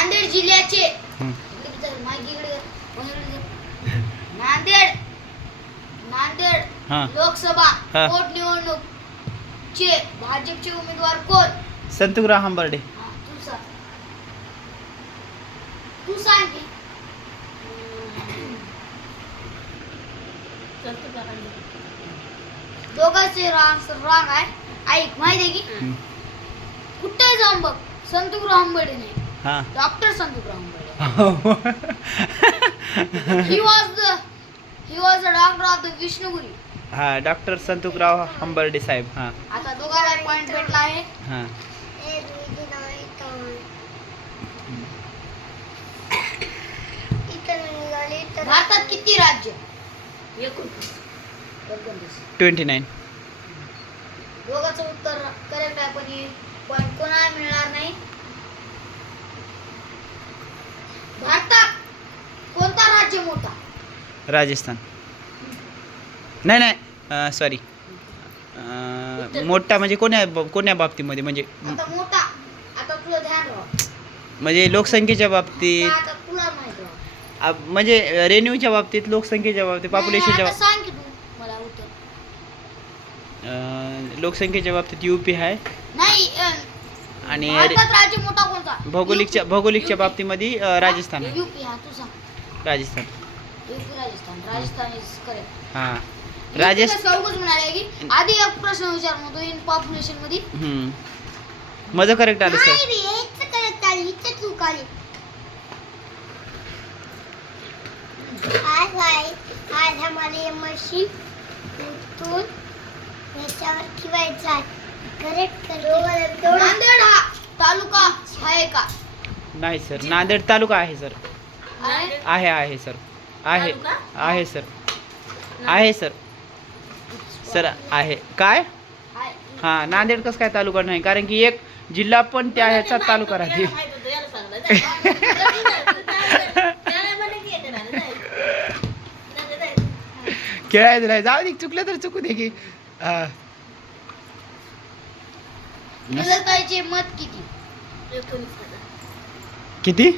नांदेड जिल्ह्याचे नांदेड नांदेड लोकसभा पोटनिवडणूक चे भाजपचे उमेदवार कोण? संतुराव हंबर्डे. तू सांग की. दोघांचे रांग आहे. ऐक माहिती आहे की कुठे जाऊन बघ संतुराव हंबर्डे नाही, doctor Santurao Hambarde. he was the doctor of the Vishnupuri. हा, डॉक्टर संतुराव हंबर्डे साहेब. हा, आता दोघांना पॉइंट भेटला आहे. हा, भारतात किती राज्य? 29. दोघांचं उत्तर करेक्ट आहे, पण पॉइंट कोणाला मिळणार नाही. भारतात कोणता राज्य मोठा? राजस्थान. नाही सॉरी, मोठा म्हणजे कोण्या बाबतीमध्ये? म्हणजे आता मोठा, आता तुला ध्यान राहा, म्हणजे लोकसंख्येच्या बाबतीत, आता तुला माहिती राहा. म्हणजे रेन्यूच्या बाबतीत, लोकसंख्येच्या बाबतीत, पॉप्युलेशनच्या आता सांग की तू मला उत्तर. लोकसंख्येच्या बाबतीत यूपी आहे. नाही, आणि भारतात राज्य मोठा कोणता? भौगोलिकच्या बाबतीमध्ये राजस्थान आहे. यूपी. हा, तू सांग. Rajasthan. UP Rajasthan is correct. हा, राजस्थान म्हणाले की आधी एक प्रश्न विचारतो इन पॉप्युलेशन मध्ये. माझं करेक्ट आलं सर. आज हमारे मशीन उठून याच्यावर ठेवायचा आहे. करेक्ट नांदेड हा तालुका आहे का? नाही सर, नांदेड तालुका आहे सर. आहे सर. आहे सर. सर आहे काय? हा, नांदेड कसं काय तालुका नाही? कारण की एक जिल्हा पण त्या ह्याचा तालुका राहते. खेळायचं नाही, जाऊ दे, चुकलं तर चुकू दे की. विजयताईचे मत किती? किती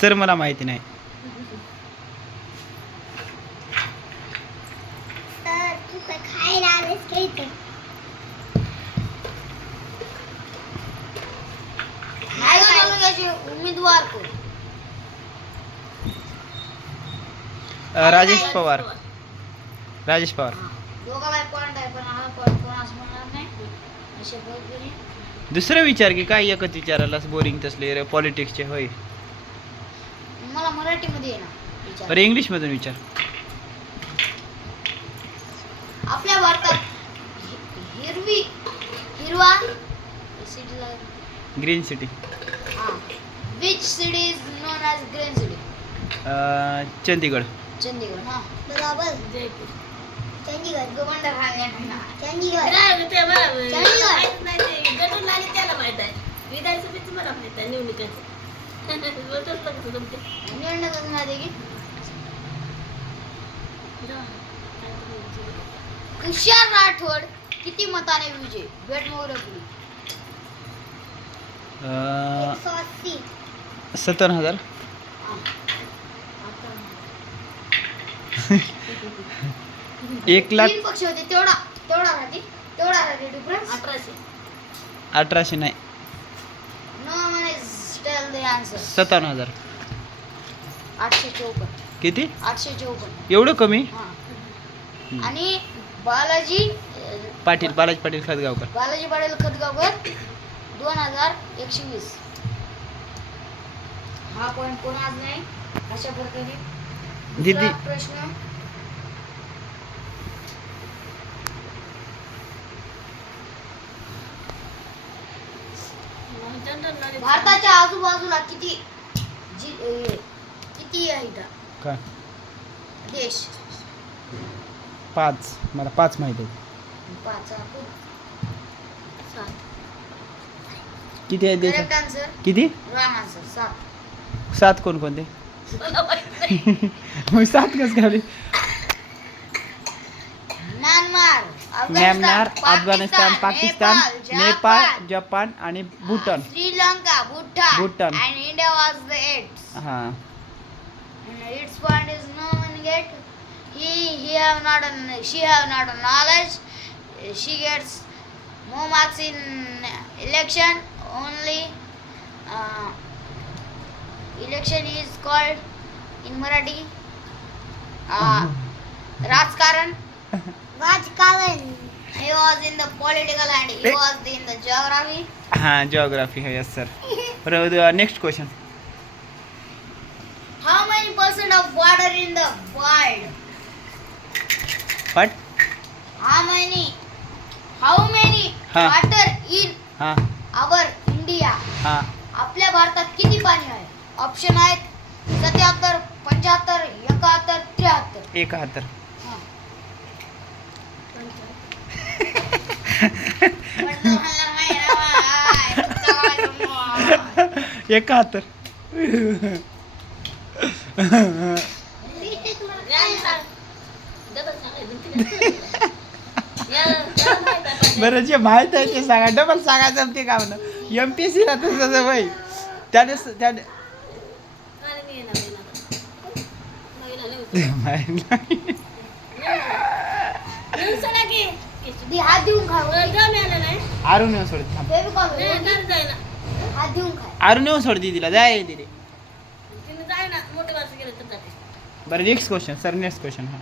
सर? मला माहिती नाही. तू काय खायला आलेस का इथे? उमेदवार कोण? राजेश पवार. दोघाला पॉइंट आहे, पण हा पॉइंट कोणाच म्हणणार नाही. असे बोलतो. दुसरं विचार की काय, एकच विचारायला बोरिंग तसले पॉलिटिक्सचे. होय, मला मराठीमध्ये आहे ना विचार. बरं, इंग्लिश मधून विचार. आपल्या भारतात हिरवा सिटीला green city. Which city is known as green city? Chandigarh. हा, बरोबर. जयपूर. चंदीगड गोमंडा खाण्या. चंदीगड त्याला माहित आहे. विधानसभेचं मला माहित आहे. निवडणुकीचं माहिती आहे की तुषार राठोड किती मताने विजय? भेटमोगऱ्यापुढे 70,000. 1,00,000. तीन पक्ष होते, तेवढा राहते डिफरन्स. 1800 नाही, no one is tell the answer. 57,000. 854. किती? 854. एवढं कमी? आणि बालाजी पाटील खतगावकर. 2120. हा पॉइंट कोणाच नाही. अशा प्रकारे दीदी प्रश्न. भारताच्या आजूबाजूला किती आहेत काय? देश? 5. मला 5 माहिती आहे. 5. किती आहे देश? Correct answer. किती? Wrong answer. 7 कोणते? मग 7 कसं काय? Myanmar, Myanmar, Afghanistan, Pakistan, Nepal, Japan आणि Bhutan. Sri Lanka, Bhutan. and India was the eighth. हा. And its point is no one get. He have not a, she have not a knowledge. She gets more marks in election only. Election is called in Marathi. Rajkaran. He was in the political and he was in the geography. हा, geography है. Yes sir. Next question. How many percent of water in the world? What? How many हाँ. water in हा. our India? हा. आपल्या भारतात किती पाणी आहे? ऑप्शन आहेत 77, 75, 71, 73. 71. हां. 71. बरं, जे माहित आहे ते सांगा. डबल सांगायचं ते का म्हणा. MPSC ला तसं भाई त्याने माहित नाही. हात देऊन खा. अरुण येऊन सोड. थांब. हात देऊन खा. अरुण येऊन सोड दीदीला. जाय दीदी. बरं, next question sir. Next question. हा.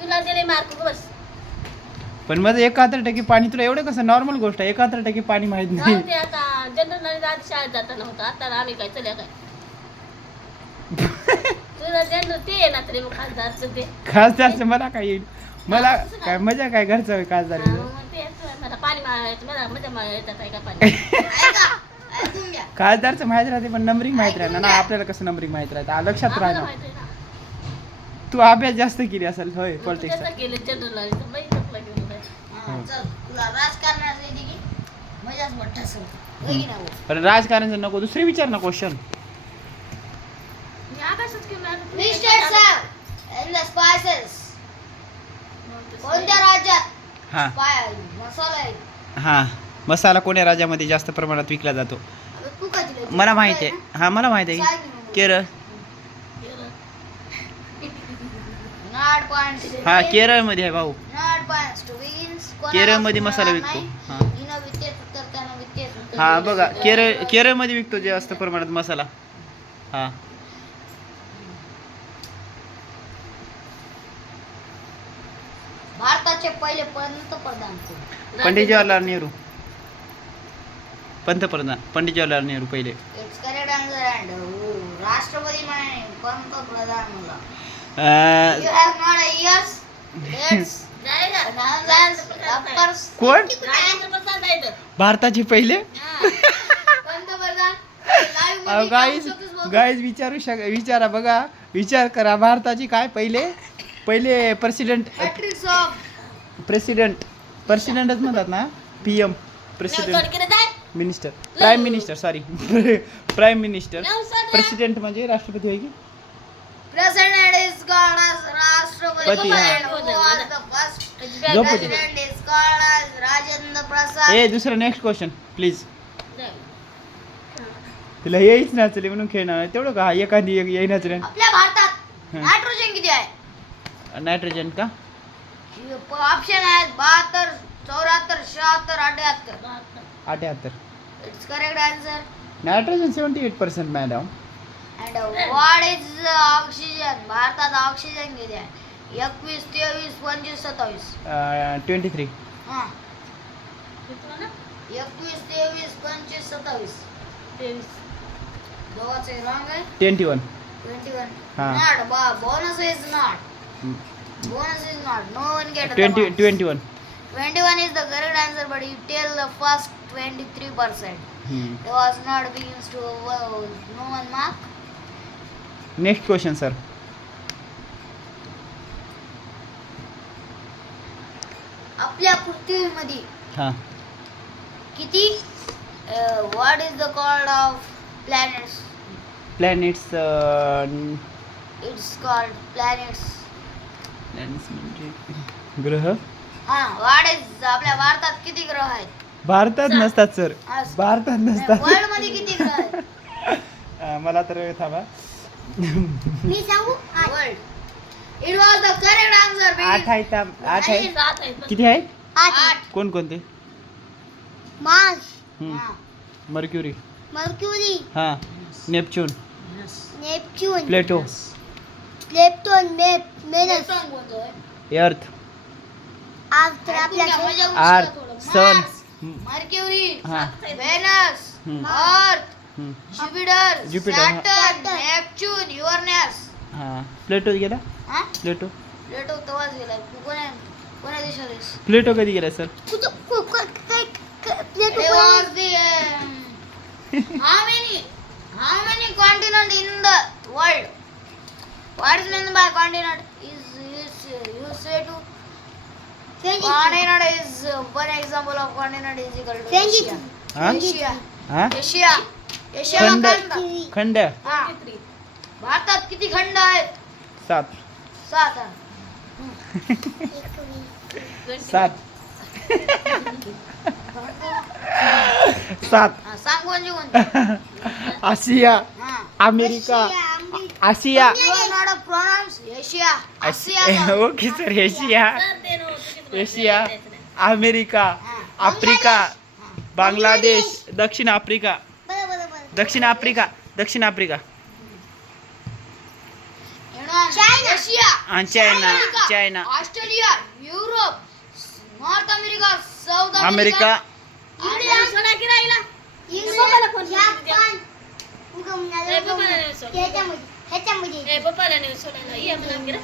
तुला दिले मार्क बस. पण माझं 71% पाणी, तुला एवढं कसं नॉर्मल गोष्ट आहे. 71% पाणी माहित नाही. जाऊ दे आता. जनरल नॉलेज आधी शाळेत जाताना होतं. आता आम्ही काय चल्या काय तुला जनरल ते आहे ना तरी मग खासदारचं ते खासदारचं मला काय येईल. मला काय मजा काय घरचं खासदार. मग ते मला पाणी मारायचं मला मजा येतात आहे का पाणी ऐकून घ्या. खासदारचं माहित राहते पण नंबरिंग माहित राहणार ना. आपल्याला कसं नंबरिंग माहित राहतं लक्षात आम्हाला राहणार. माहिती आहे ना. तू अभ्यास जास्त केली असेल होय मग तू पॉलिटिक्स. कसं केलं जनरल नॉलेज माहिती गेलं काय हां, चल तुला राजकारणाचं येते की मजाच मोठा असेल. होय की नाही भाऊ? पण राजकारणचं नको, दुसरी विचार ना क्वेश्चन. मी अभ्यासच केला आता. Which states have in the spices? कोणत्या राज्यात हा. मसाला आहे? हा, मसाला कोण्या राज्यामध्ये जास्त प्रमाणात विकला जातो? आता तू काय दिलं? मला माहिती आहे. हा, मला माहिती आहे. सांग ना. केरळ. Not points. हा, केरळमध्ये आहे भाऊ. Not points to begins. केरळमध्ये मसाला विकतो. हा. हिनं वित्तेत उत्तर त्यानं वित्तेत उत्तर. हा बघा, केरळमध्ये विकतो जास्त प्रमाणात मसाला. हा. भारताचे पहिले पंतप्रधान कोण? पंडित जवाहरलाल नेहरू. पंतप्रधान पंडित जवाहरलाल नेहरू पहिले. It's correct answer and राष्ट्रपती म्हणे पंतप्रधान मला. You have not a years. It's जाय ना. of course. कोण? राजेंद्र प्रसाद आहे तर. भारताचे पहिले. पंतप्रधान live मध्ये गाईज जाऊन शकतोस बघ. गाईज विचारा बघा. विचार करा. भारताची काय पहिले प्रेसिडेंट. Matrix of प्रेसिडेंटच म्हणतात ना. PM president. कडकीने जाय. Minister. Prime minister sorry. Prime minister. नवसाला. प्रेसिडेंट म्हणजे राष्ट्रपती होय की. President is called as राष्ट्रपती. पती, हा. And who was the first झोपू दे. president is called as Rajendra Prasad. ए दुसरं नेक्स्ट क्वेश्चन प्लीज. जाय. तुला येईच नाचले म्हणून खेळणार नाही. तेवढं का एखादी येई नाचले. आपल्या भारतात हं. नायट्रोजन किती आहे? नायट्रोजन का. ऑप्शन आहेत 72, 74, 76, 78. 78. It's correct answer. Nitrogen 78% madam. And what is oxygen? भारतात ऑक्सिजन किती आहे? 21, 23, 25, 27. 23. हां, किती ना? 21, 23, 25, 27. 23. दोघांचे रॉंग आहे. 21. 21. हां. Not bonus is not. Bonus is not. No one get the 20 marks. 21. 21 is the correct answer, but you tell the first 23%. It was not begins to no one mark. Next question sir. आपल्या पृथ्वीमध्ये हां. किती what is the called of planets? Planets it's called planets. Planets म्हणजे ग्रह. हा आपल्या भारतात किती ग्रह आहेत? भारतात नसतात सर, असं. भारतात नसतात. वर्ल्ड मध्ये किती ग्रह आहेत? मला तर थांबा. मी सांगू? World. It was the correct answer. 8 आहेत. 8 आहेत. 7 आहेत. किती आहेत? 8. कोण कोणते? मार्स, मर्क्युरी, मर्क्युरी, हा, नेपच्यून, नेपच्यून, प्लेटो, प्लेटोन, वेनस, अर्थ, अर्थ, सन, मर्क्युरी, हा, वेनस, अर्थ, जुपिटर, जुपिटर, हा. Saturn, Neptune, Uranus. हा. प्लेटो गेला. हा? प्लेटो प्लेटो तेव्हाच गेला. कोण्या देशाला आहेस? प्लेटो कधी गेला sir? It was the how many continent in the world? What is meant by continent? Is you say to continent is one example of continent is equal to Asia. हा? Asia. हा? Asia. Asia खंड. खंड. खंड हा. भारतात किती खंड आहेत? 7. 7. हा. 7. 7. हा, सांग कोणची? आशिया, हा. America, Asia. You are not a pronounce Asia. Asia. Okay sir. Asia, sir, ते नव्हतं, चुकीचं एशिया, बोलले. अमेरिका, आफ्रिका, बांगलादेश, दक्षिण आफ्रिका, दक्षिण आफ्रिका, दक्षिण Africa, Asia. China, China, Australia, Europe, North America, South America, India सोडा की राहिला? पप्पाला फोन करून द्या. ए, पप्पाला नाही सोडा. ए, पप्पाला नाही सोडायला. ये, मला गिरा.